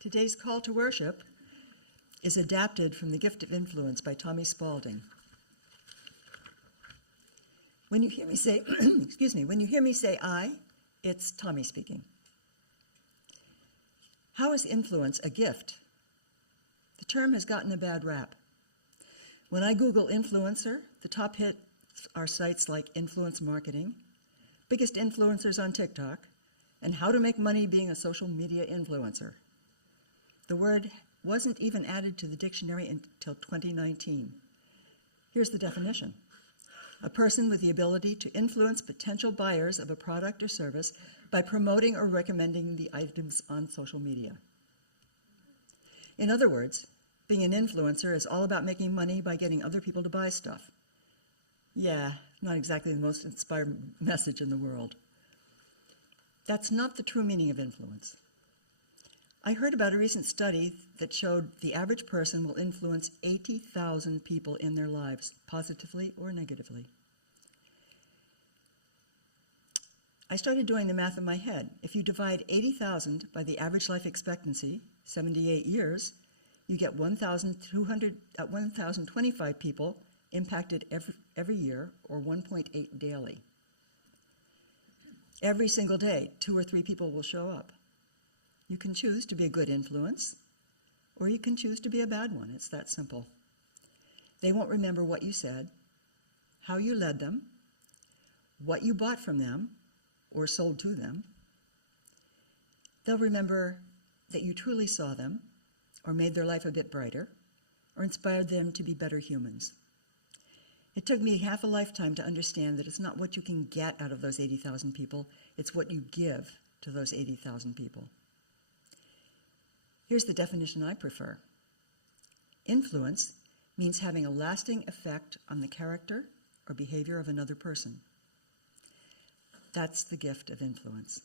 Today's call to worship is adapted from The Gift of Influence by Tommy Spalding. When you hear me say, when you hear me say I, it's Tommy speaking. How is influence a gift? The term has gotten a bad rap. When I Google influencer, the top hits are sites like Influence Marketing, Biggest Influencers on TikTok, and How to Make Money Being a Social Media Influencer. The word wasn't even added to the dictionary until 2019. Here's the definition. A person with the ability to influence potential buyers of a product or service by promoting or recommending the items on social media. In other words, being an influencer is all about making money by getting other people to buy stuff. Yeah, not exactly the most inspired message in the world. That's not the true meaning of influence. I heard about a recent study that showed the average person will influence 80,000 people in their lives, positively or negatively. I started doing the math in my head. If you divide 80,000 by the average life expectancy, 78 years, you get 1,025 people impacted every year, or 1.8 daily. Every single day, 2 or 3 people will show up. You can choose to be a good influence, or you can choose to be a bad one. It's that simple. They won't remember what you said, how you led them, what you bought from them or sold to them. They'll remember that you truly saw them, or made their life a bit brighter, or inspired them to be better humans. It took me half a lifetime to understand that it's not what you can get out of those 80,000 people, it's what you give to those 80,000 people. Here's the definition I prefer. Influence means having a lasting effect on the character or behavior of another person. That's the gift of influence.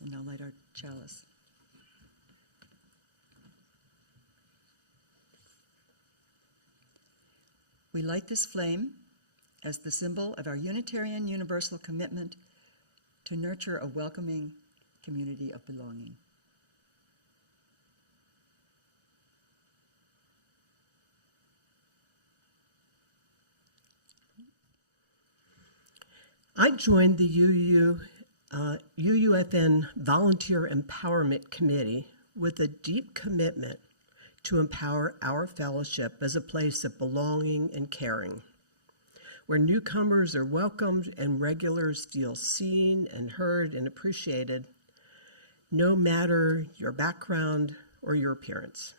We'll now light our chalice. We light this flame as the symbol of our Unitarian universal commitment to nurture a welcoming community of belonging. I joined the UUFN Volunteer Empowerment Committee with a deep commitment to empower our fellowship as a place of belonging and caring, where newcomers are welcomed and regulars feel seen and heard and appreciated, no matter your background or your appearance.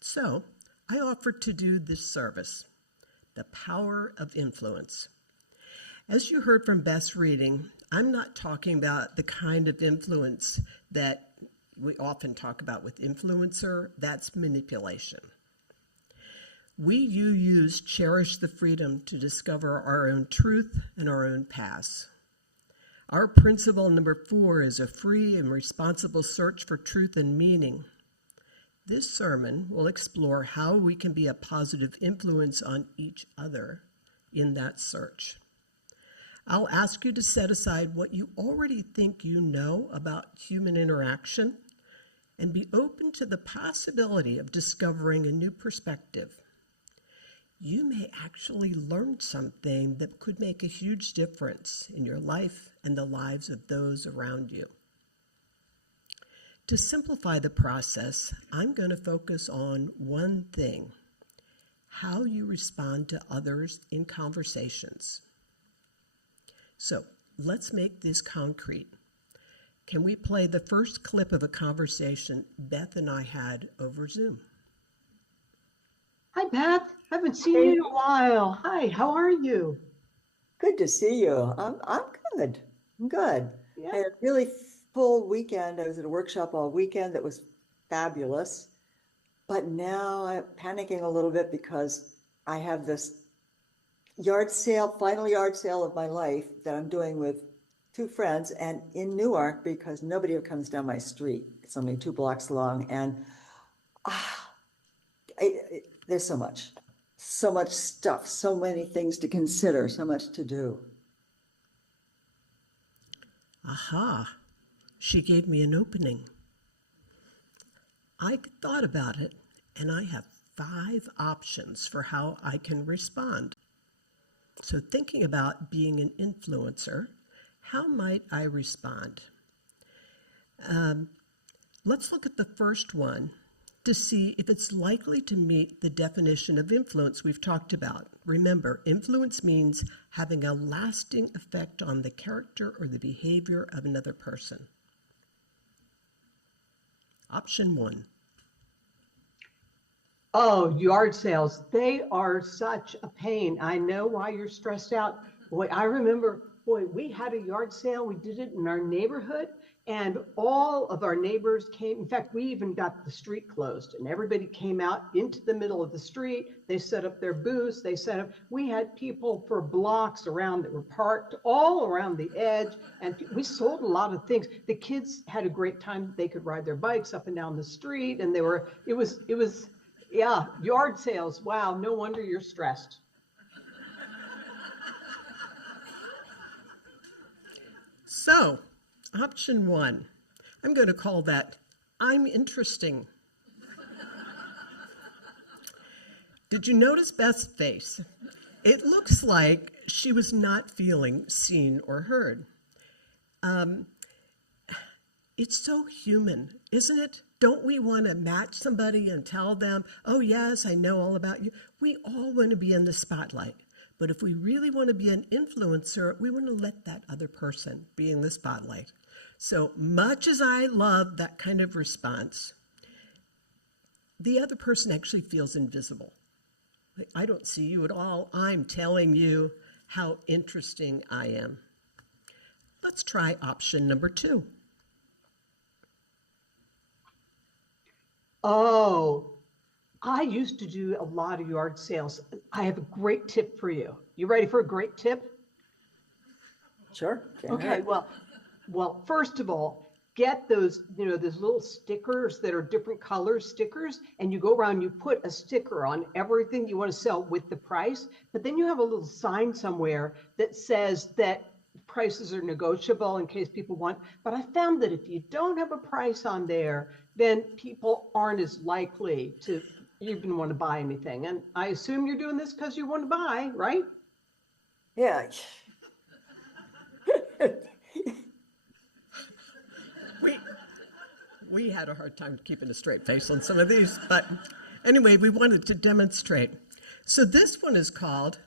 So I offered to do this service, the power of influence. As you heard from Beth's reading, I'm not talking about the kind of influence that we often talk about with influencer. That's manipulation. We UUs cherish the freedom to discover our own truth and our own paths. Our principle number 4 is a free and responsible search for truth and meaning. This sermon will explore how we can be a positive influence on each other in that search. I'll ask you to set aside what you already think you know about human interaction and be open to the possibility of discovering a new perspective. You may actually learn something that could make a huge difference in your life and the lives of those around you. To simplify the process, I'm going to focus on one thing: how you respond to others in conversations. So let's make this concrete. Can we play the first clip of a conversation Beth and I had over Zoom? Hi, Beth. Haven't seen you in a while. Hi, how are you? Good to see you. I'm good. I'm good. Yeah. I had a really full weekend. I was at a workshop all weekend that was fabulous. But now I'm panicking a little bit because I have this final yard sale of my life that I'm doing with 2 friends and in Newark, because nobody comes down my street. It's only 2 blocks long, and there's so much stuff, so many things to consider, so much to do. Aha. She gave me an opening. I thought about it, and I have 5 options for how I can respond. So thinking about being an influencer, how might I respond? Let's look at the first one to see if it's likely to meet the definition of influence we've talked about. Remember, influence means having a lasting effect on the character or the behavior of another person. Option 1. Oh, yard sales. They are such a pain. I know why you're stressed out. Boy, I remember, we had a yard sale. We did it in our neighborhood, and all of our neighbors came. In fact, we even got the street closed, and everybody came out into the middle of the street. They set up their booths. We had people for blocks around that were parked all around the edge, and we sold a lot of things. The kids had a great time. They could ride their bikes up and down the street, and yeah, yard sales. Wow, no wonder you're stressed. So, option 1, I'm going to call that I'm interesting. Did you notice Beth's face? It looks like she was not feeling seen or heard. It's so human, isn't it? Don't we want to match somebody and tell them, oh yes, I know all about you? We all want to be in the spotlight. But if we really want to be an influencer, we want to let that other person be in the spotlight. So much as I love that kind of response, the other person actually feels invisible. Like, I don't see you at all. I'm telling you how interesting I am. Let's try option number 2. Oh, I used to do a lot of yard sales. I have a great tip for you. You ready for a great tip? Sure. Okay, well, first of all, get those little stickers that are different colors stickers, and you go around, you put a sticker on everything you want to sell with the price, but then you have a little sign somewhere that says that prices are negotiable in case people want. But I found that if you don't have a price on there, then people aren't as likely to even want to buy anything. And I assume you're doing this because you want to buy, right? Yeah. We had a hard time keeping a straight face on some of these, but anyway, we wanted to demonstrate. So this one is called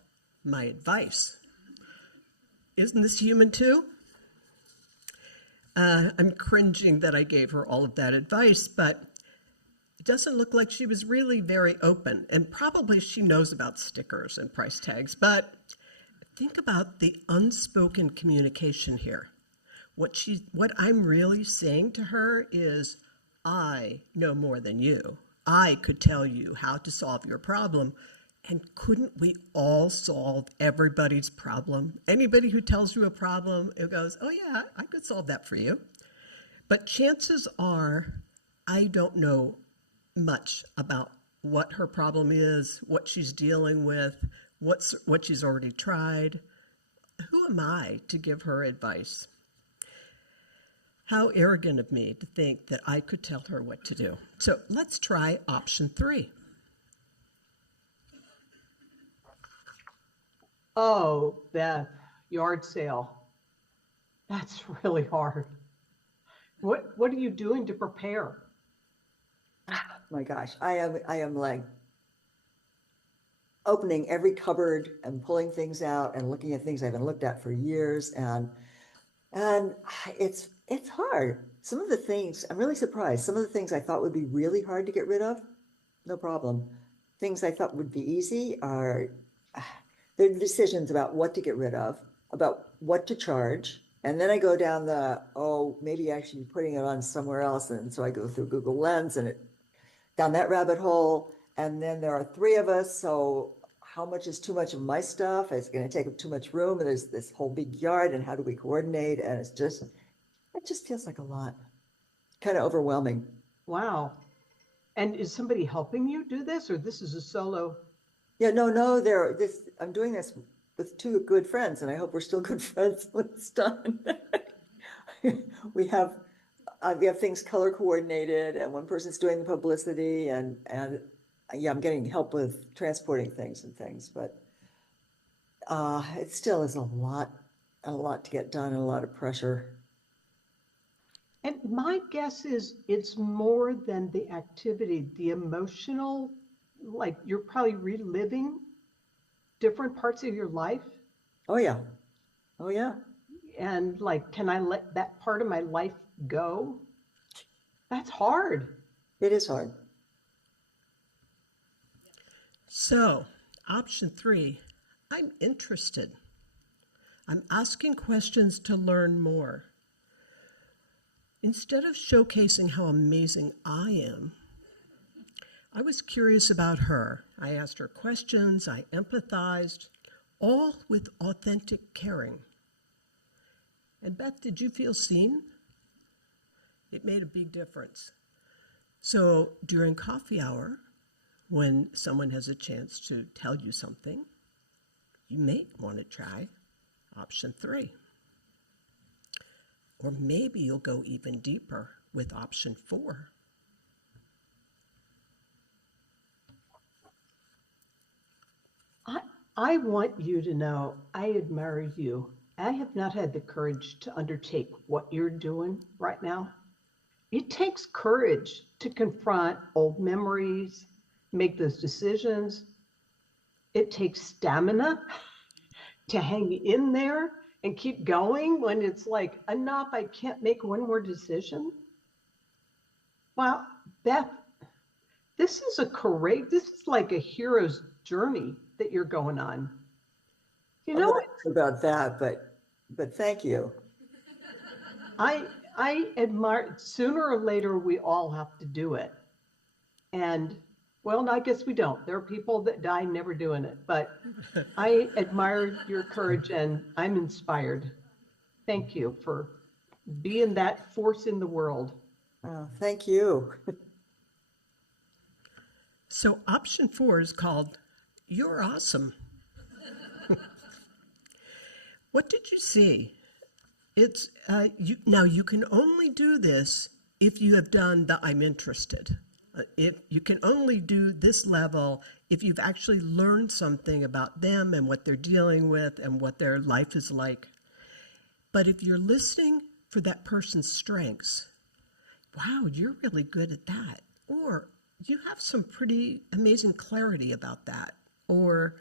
My Advice. Isn't this human too? I'm cringing that I gave her all of that advice, but it doesn't look like she was really very open, and probably she knows about stickers and price tags, but think about the unspoken communication here. What I'm really saying to her is, I know more than you. I could tell you how to solve your problem. And couldn't we all solve everybody's problem? Anybody who tells you a problem, it goes, oh yeah, I could solve that for you. But chances are, I don't know much about what her problem is, what she's dealing with, what she's already tried. Who am I to give her advice? How arrogant of me to think that I could tell her what to do. So let's try option 3. Oh, Beth, yard sale. That's really hard. What are you doing to prepare? My gosh, I am like opening every cupboard and pulling things out and looking at things I haven't looked at for years, and it's hard. Some of the things, I'm really surprised. Some of the things I thought would be really hard to get rid of, no problem. Things I thought would be easy are there are decisions about what to get rid of, about what to charge. And then I go down maybe I should be putting it on somewhere else. And so I go through Google Lens and down that rabbit hole. And then there are 3 of us. So how much is too much of my stuff? It's going to take up too much room. And there's this whole big yard, and how do we coordinate? And it just feels like a lot, kind of overwhelming. Wow. And is somebody helping you do this, or this is a solo? Yeah, no, I'm doing this with 2 good friends, and I hope we're still good friends when it's done. We have we have things color coordinated, and one person's doing the publicity, and yeah, I'm getting help with transporting things and things, but it still is a lot to get done and a lot of pressure. And my guess is it's more than the activity, the emotional, like you're probably reliving different parts of your life. Oh yeah. Oh yeah. And like, can I let that part of my life go? That's hard. It is hard. So, option 3, I'm interested. I'm asking questions to learn more. Instead of showcasing how amazing I am, I was curious about her. I asked her questions, I empathized, all with authentic caring. And Beth, did you feel seen? It made a big difference. So during coffee hour, when someone has a chance to tell you something, you may want to try option 3. Or maybe you'll go even deeper with option 4. I want you to know I admire you. I have not had the courage to undertake what you're doing right now. It takes courage to confront old memories, make those decisions. It takes stamina to hang in there and keep going when it's like, enough, I can't make one more decision. Wow, Beth, this is like a hero's journey that you're going on. You know, I'm not sure about that, but thank you. I admire, sooner or later, we all have to do it. And well, I guess we don't. There are people that die never doing it, but I admire your courage and I'm inspired. Thank you for being that force in the world. Thank you. So option 4 is called You're Awesome. What did you see? It's now you can only do this if you have done the I'm interested. If you can only do this level if you've actually learned something about them and what they're dealing with and what their life is like. But if you're listening for that person's strengths, wow, you're really good at that. Or you have some pretty amazing clarity about that. Or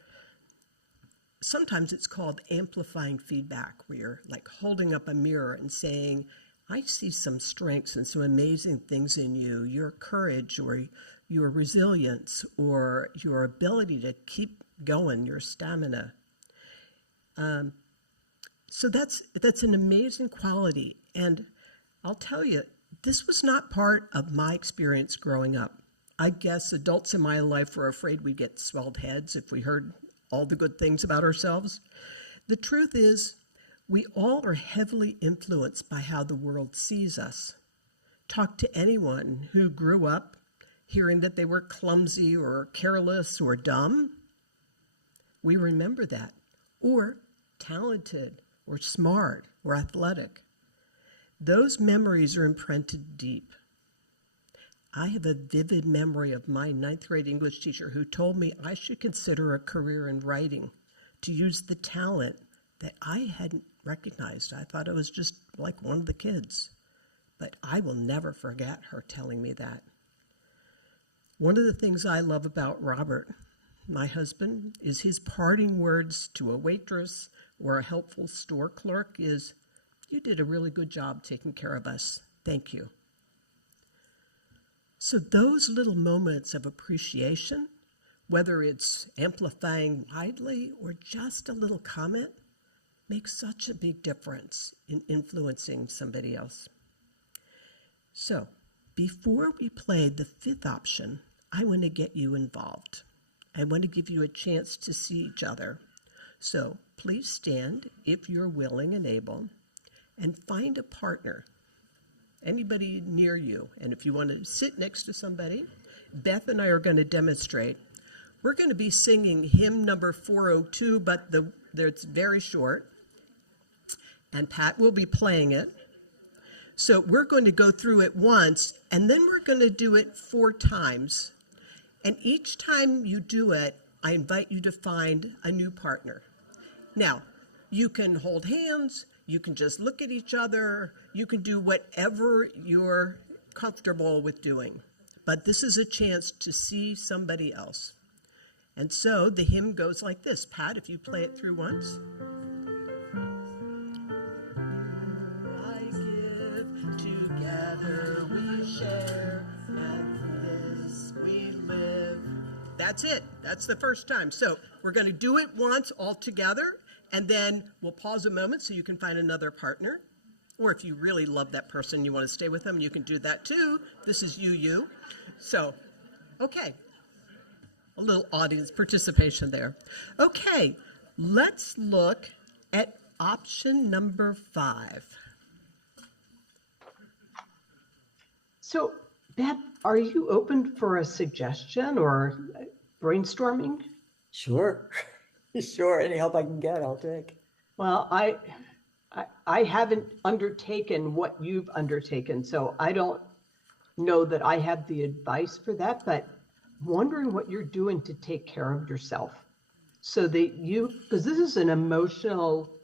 sometimes it's called amplifying feedback, where you're like holding up a mirror and saying, I see some strengths and some amazing things in you, your courage or your resilience or your ability to keep going, your stamina. So that's an amazing quality. And I'll tell you, this was not part of my experience growing up. I guess adults in my life were afraid we'd get swelled heads if we heard all the good things about ourselves. The truth is, we all are heavily influenced by how the world sees us. Talk to anyone who grew up hearing that they were clumsy or careless or dumb. We remember that. Or talented or smart or athletic. Those memories are imprinted deep. I have a vivid memory of my 9th grade English teacher who told me I should consider a career in writing to use the talent that I hadn't recognized. I thought I was just like one of the kids. But I will never forget her telling me that. One of the things I love about Robert, my husband, is his parting words to a waitress or a helpful store clerk is, you did a really good job taking care of us. Thank you. So those little moments of appreciation, whether it's amplifying widely or just a little comment, makes such a big difference in influencing somebody else. So before we play the 5th option, I want to get you involved. I want to give you a chance to see each other. So please stand if you're willing and able, and find a partner, anybody near you. And if you want to sit next to somebody, Beth and I are going to demonstrate. We're going to be singing hymn number 402, but it's very short. And Pat will be playing it. So we're going to go through it once, and then we're going to do it 4 times. And each time you do it, I invite you to find a new partner. Now, you can hold hands, you can just look at each other, you can do whatever you're comfortable with doing. But this is a chance to see somebody else. And so the hymn goes like this. Pat, if you play it through once. I give, together we share, and this we live. That's it. That's the first time. So we're going to do it once all together, and then we'll pause a moment so you can find another partner. Or if you really love that person, you want to stay with them, you can do that too. This is you. So, okay. A little audience participation there. Okay, let's look at option number 5. So, Beth, are you open for a suggestion or brainstorming? Sure. Sure. Any help I can get, I'll take. Well, I haven't undertaken what you've undertaken, so I don't know that I have the advice for that, but I'm wondering what you're doing to take care of yourself so that because this is an emotional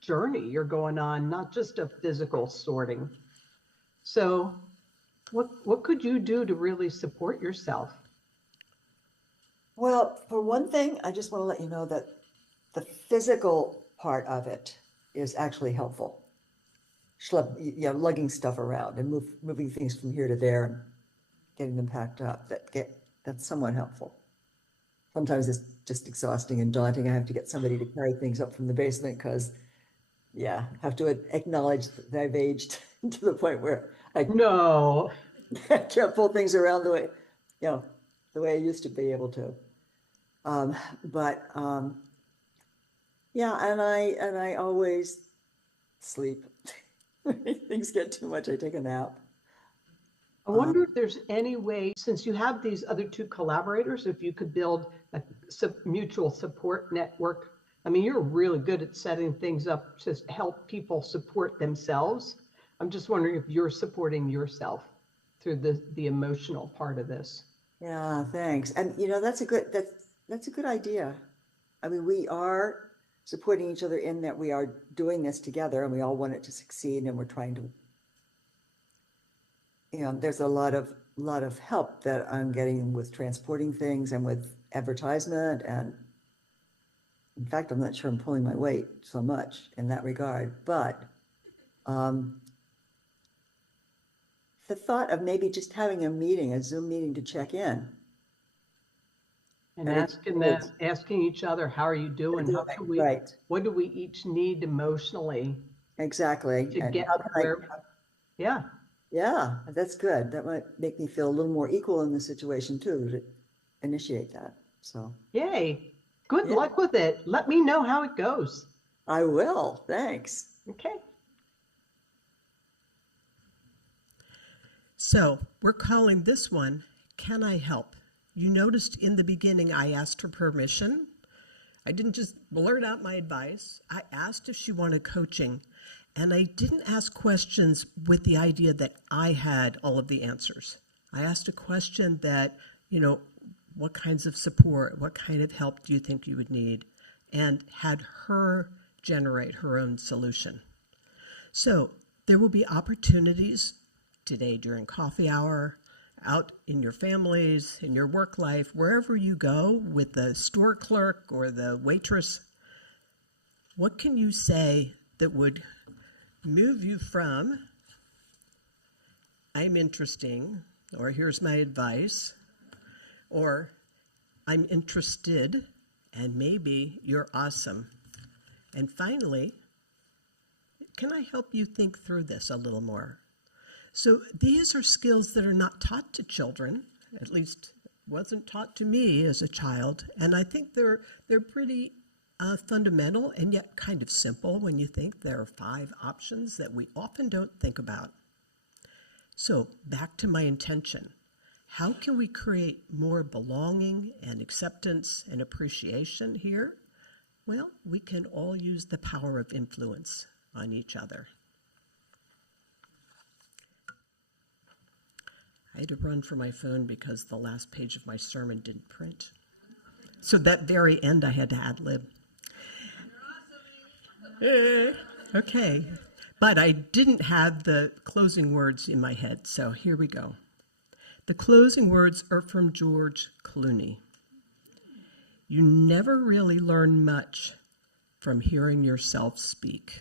journey you're going on, not just a physical sorting. So what could you do to really support yourself? Well, for one thing, I just want to let you know that the physical part of it is actually helpful. Lugging stuff around and moving things from here to there and getting them packed up. That's somewhat helpful. Sometimes it's just exhausting and daunting. I have to get somebody to carry things up from the basement because, I have to acknowledge that I've aged to the point where I can't pull things around the way I used to be able to. And I always sleep. When things get too much, I take a nap. I wonder if there's any way, since you have these other 2 collaborators, if you could build a mutual support network. I mean, you're really good at setting things up to help people support themselves. I'm just wondering if you're supporting yourself through the emotional part of this. Yeah, thanks. And that's a good idea. I mean, we are supporting each other in that we are doing this together and we all want it to succeed, and we're trying to, there's a lot of help that I'm getting with transporting things and with advertisement. And in fact, I'm not sure I'm pulling my weight so much in that regard, but the thought of maybe just having a Zoom meeting to check in. And asking each other, how are you doing? How can we, right. What do we each need emotionally? Exactly. To get where, yeah, that's good. That might make me feel a little more equal in the situation too, to initiate that. So yay. Good luck with it. Let me know how it goes. I will. Thanks. Okay. So we're calling this one, Can I Help? You noticed in the beginning I asked her permission. I didn't just blurt out my advice. I asked if she wanted coaching, and I didn't ask questions with the idea that I had all of the answers. I asked a question that, what kinds of support, what kind of help do you think you would need? And had her generate her own solution. So there will be opportunities today during coffee hour, out in your families, in your work life, wherever you go with the store clerk or the waitress. What can you say that would move you from, I'm interesting, or here's my advice, or I'm interested, and maybe you're awesome. And finally, can I help you think through this a little more? So these are skills that are not taught to children, at least wasn't taught to me as a child, and I think they're pretty fundamental and yet kind of simple when you think there are 5 options that we often don't think about. So back to my intention. How can we create more belonging and acceptance and appreciation here? Well, we can all use the power of influence on each other. I had to run for my phone because the last page of my sermon didn't print. So that very end I had to ad-lib. Okay. But I didn't have the closing words in my head, so here we go. The closing words are from George Clooney. You never really learn much from hearing yourself speak.